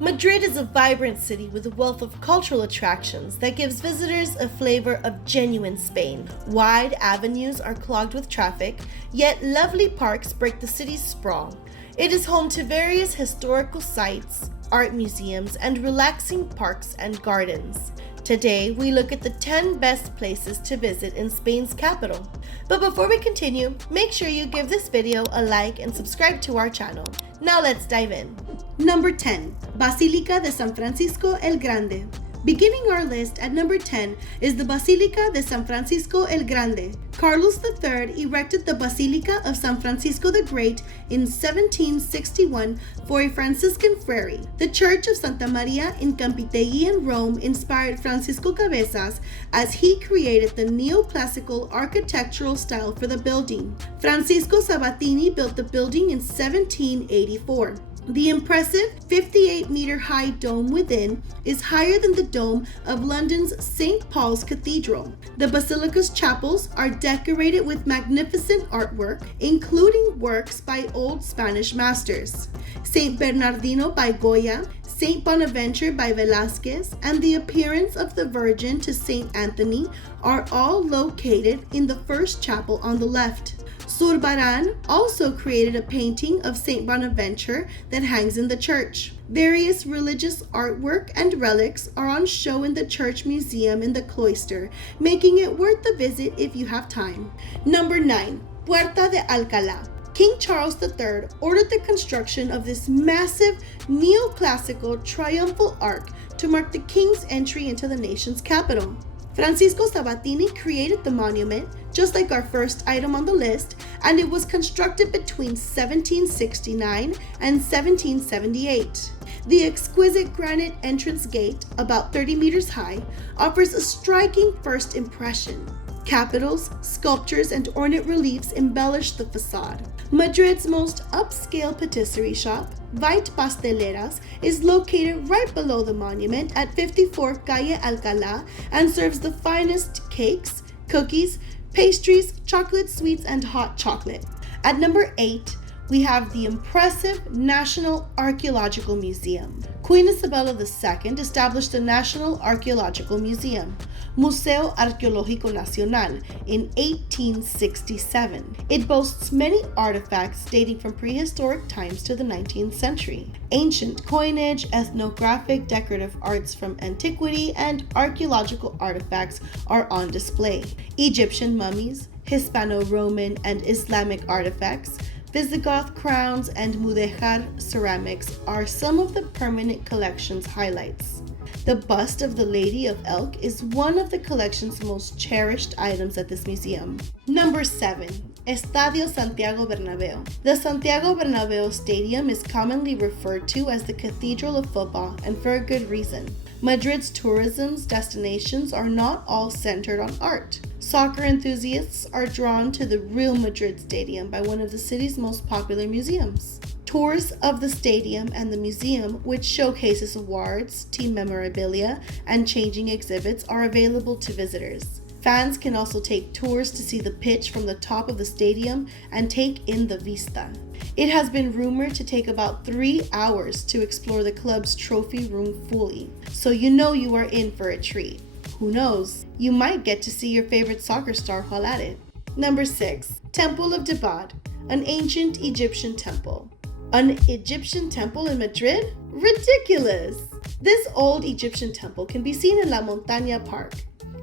Madrid is a vibrant city with a wealth of cultural attractions that gives visitors a flavor of genuine Spain. Wide avenues are clogged with traffic, yet lovely parks break the city's sprawl. It is home to various historical sites, art museums, and relaxing parks and gardens. Today, we look at the 10 best places to visit in Spain's capital. But before we continue, make sure you give this video a like and subscribe to our channel. Now let's dive in. Number 10. Basilica de San Francisco el Grande. Beginning our list at number 10 is the Basilica de San Francisco el Grande. Carlos III erected the Basilica of San Francisco the Great in 1761 for a Franciscan friary. The Church of Santa Maria in Campitegui in Rome inspired Francisco Cabezas as he created the neoclassical architectural style for the building. Francisco Sabatini built the building in 1784. The impressive 58-meter-high dome within is higher than the dome of London's St. Paul's Cathedral. The basilica's chapels are decorated with magnificent artwork, including works by old Spanish masters. St. Bernardino by Goya, St. Bonaventure by Velázquez, and the appearance of the Virgin to St. Anthony are all located in the first chapel on the left. Zurbarán also created a painting of St. Bonaventure that hangs in the church. Various religious artwork and relics are on show in the church museum in the cloister, making it worth the visit if you have time. Number 9. Puerta de Alcalá. King Charles III ordered the construction of this massive neoclassical triumphal arch to mark the king's entry into the nation's capital. Francisco Sabatini created the monument, just like our first item on the list, and it was constructed between 1769 and 1778. The exquisite granite entrance gate, about 30 meters high, offers a striking first impression. Capitals, sculptures, and ornate reliefs embellish the facade. Madrid's most upscale patisserie shop, Vite Pasteleras, is located right below the monument at 54 Calle Alcalá and serves the finest cakes, cookies, pastries, chocolate sweets, and hot chocolate. At number 8, we have the impressive National Archaeological Museum. Queen Isabella II established the National Archaeological Museum, Museo Archaeological Nacional, in 1867. It boasts many artifacts dating from prehistoric times to the 19th century. Ancient coinage, ethnographic decorative arts from antiquity, and archaeological artifacts are on display. Egyptian mummies, Hispano-Roman and Islamic artifacts, Visigoth crowns, and Mudéjar ceramics are some of the permanent collection's highlights. The bust of the Lady of Elk is one of the collection's most cherished items at this museum. Number 7. Estadio Santiago Bernabéu. The Santiago Bernabéu Stadium is commonly referred to as the Cathedral of Football, and for a good reason. Madrid's tourism destinations are not all centered on art. Soccer enthusiasts are drawn to the Real Madrid Stadium by one of the city's most popular museums. Tours of the stadium and the museum, which showcases awards, team memorabilia, and changing exhibits, are available to visitors. Fans can also take tours to see the pitch from the top of the stadium and take in the vista. It has been rumored to take about 3 hours to explore the club's trophy room fully, so you know you are in for a treat. Who knows, you might get to see your favorite soccer star while at it. Number 6. Temple of Dawah, an ancient Egyptian temple. An Egyptian temple in Madrid? Ridiculous! This old Egyptian temple can be seen in La Montaña Park,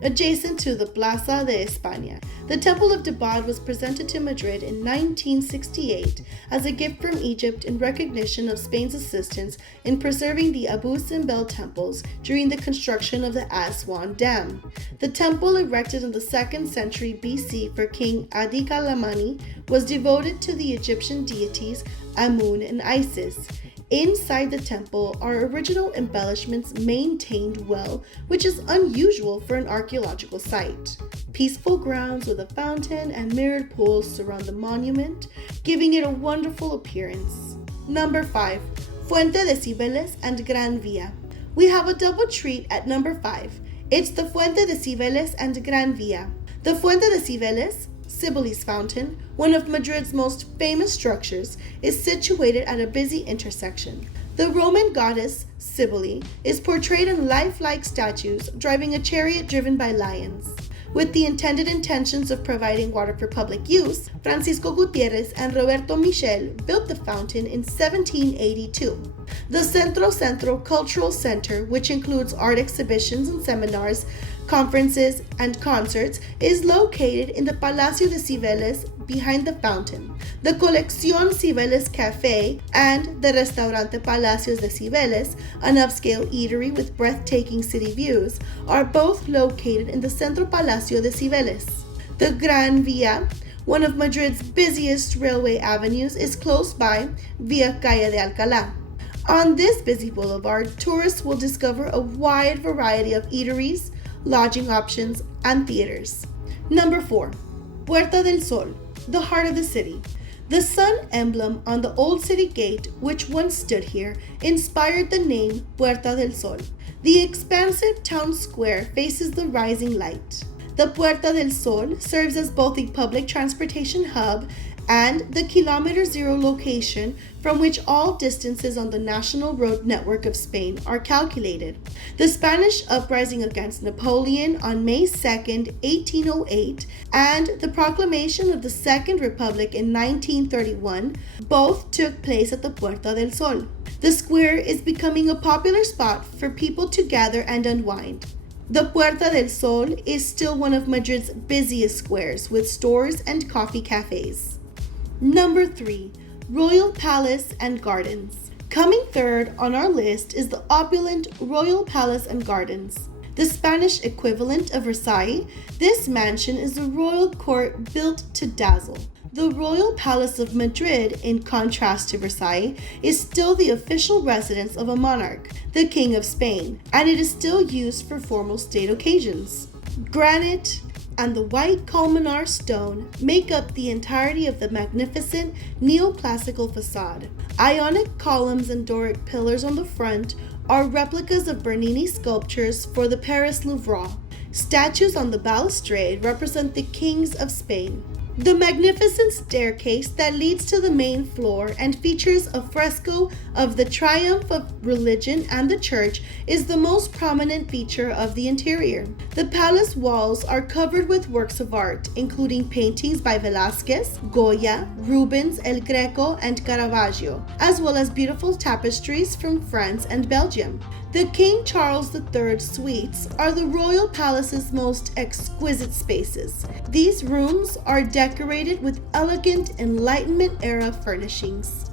adjacent to the Plaza de España. The Temple of Dawah was presented to Madrid in 1968 as a gift from Egypt in recognition of Spain's assistance in preserving the Abu Simbel temples during the construction of the Aswan Dam. The temple, erected in the 2nd century BC for King Adi-Kalamani, was devoted to the Egyptian deities Amun and Isis. Inside the temple are original embellishments maintained well, which is unusual for an archaeological site. Peaceful grounds with a fountain and mirrored pools surround the monument, giving it a wonderful appearance. Number 5. Fuente de Cibeles and Gran Via. We have a double treat at number 5. It's the Fuente de Cibeles and Gran Via. The Fuente de Cibeles, Cibeles Fountain, one of Madrid's most famous structures, is situated at a busy intersection. The Roman goddess, Cybele, is portrayed in lifelike statues driving a chariot driven by lions. With the intended intentions of providing water for public use, Francisco Gutierrez and Roberto Michel built the fountain in 1782. The Centro Cultural Center, which includes art exhibitions and seminars, conferences, and concerts, is located in the Palacio de Cibeles behind the fountain. The Colección Cibeles Café and the Restaurante Palacios de Cibeles, an upscale eatery with breathtaking city views, are both located in the Centro Palacio de Cibeles. The Gran Via, one of Madrid's busiest railway avenues, is close by via Calle de Alcalá. On this busy boulevard, tourists will discover a wide variety of eateries, lodging options, and theaters. Number 4. Puerta del Sol, the heart of the city. The sun emblem on the old city gate, which once stood here, inspired the name Puerta del Sol. The expansive town square faces the rising light. The Puerta del Sol serves as both a public transportation hub and the Kilometer Zero location from which all distances on the national road network of Spain are calculated. The Spanish uprising against Napoleon on May 2, 1808, and the proclamation of the Second Republic in 1931 both took place at the Puerta del Sol. The square is becoming a popular spot for people to gather and unwind. The Puerta del Sol is still one of Madrid's busiest squares with stores and coffee cafes. Number 3. Royal Palace and Gardens. Coming third on our list is the opulent Royal Palace and Gardens. The Spanish equivalent of Versailles, this mansion is a royal court built to dazzle. The Royal Palace of Madrid, in contrast to Versailles, is still the official residence of a monarch, the King of Spain, and it is still used for formal state occasions. Granite and the white columnar stone make up the entirety of the magnificent neoclassical facade. Ionic columns and Doric pillars on the front are replicas of Bernini sculptures for the Paris Louvre. Statues on the balustrade represent the kings of Spain. The magnificent staircase that leads to the main floor and features a fresco of the triumph of religion and the church is the most prominent feature of the interior. The palace walls are covered with works of art, including paintings by Velázquez, Goya, Rubens, El Greco, and Caravaggio, as well as beautiful tapestries from France and Belgium. The King Charles III suites are the royal palace's most exquisite spaces. These rooms are decorated with elegant Enlightenment-era furnishings.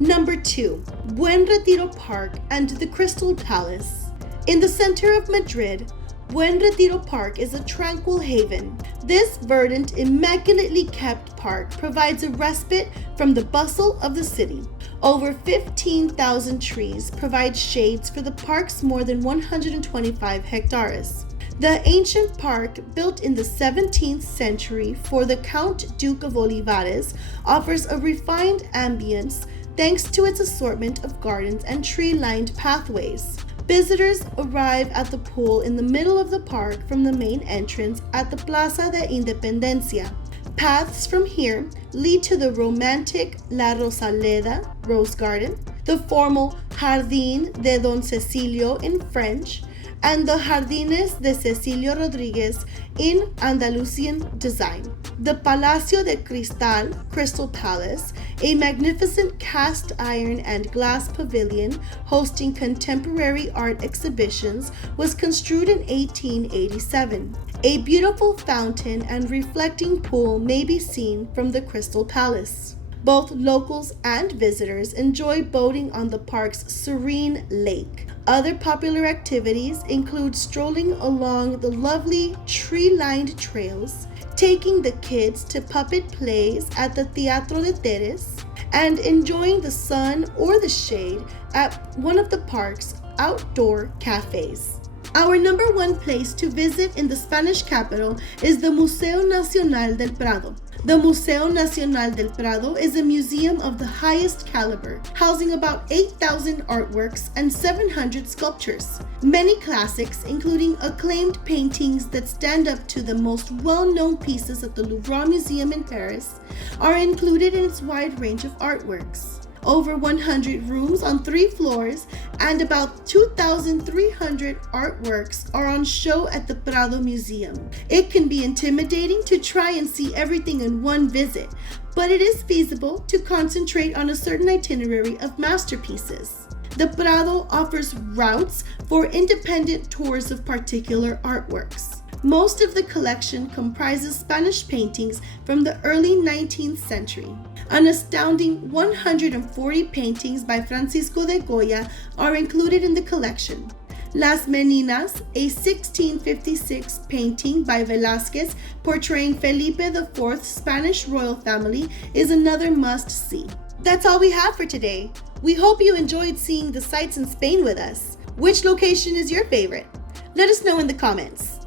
Number 2. Buen Retiro Park and the Crystal Palace. In the center of Madrid, Buen Retiro Park is a tranquil haven. This verdant, immaculately kept park provides a respite from the bustle of the city. Over 15,000 trees provide shades for the park's more than 125 hectares. The ancient park, built in the 17th century for the Count Duke of Olivares, offers a refined ambience thanks to its assortment of gardens and tree-lined pathways. Visitors arrive at the pool in the middle of the park from the main entrance at the Plaza de Independencia. Paths from here lead to the romantic La Rosaleda Rose Garden, the formal Jardín de Don Cecilio in French, and the Jardines de Cecilio Rodríguez in Andalusian design. The Palacio de Cristal, Crystal Palace, a magnificent cast iron and glass pavilion hosting contemporary art exhibitions, was construed in 1887. A beautiful fountain and reflecting pool may be seen from the Crystal Palace. Both locals and visitors enjoy boating on the park's serene lake. Other popular activities include strolling along the lovely tree-lined trails, taking the kids to puppet plays at the Teatro de Teres, and enjoying the sun or the shade at one of the park's outdoor cafes. Our number 1 place to visit in the Spanish capital is the Museo Nacional del Prado. The Museo Nacional del Prado is a museum of the highest caliber, housing about 8,000 artworks and 700 sculptures. Many classics, including acclaimed paintings that stand up to the most well-known pieces at the Louvre Museum in Paris, are included in its wide range of artworks. over 100 rooms on 3 floors, and about 2,300 artworks are on show at the Prado Museum. It can be intimidating to try and see everything in one visit, but it is feasible to concentrate on a certain itinerary of masterpieces. The Prado offers routes for independent tours of particular artworks. Most of the collection comprises Spanish paintings from the early 19th century. An astounding 140 paintings by Francisco de Goya are included in the collection. Las Meninas, a 1656 painting by Velázquez portraying Felipe IV's Spanish royal family, is another must-see. That's all we have for today. We hope you enjoyed seeing the sights in Spain with us. Which location is your favorite? Let us know in the comments.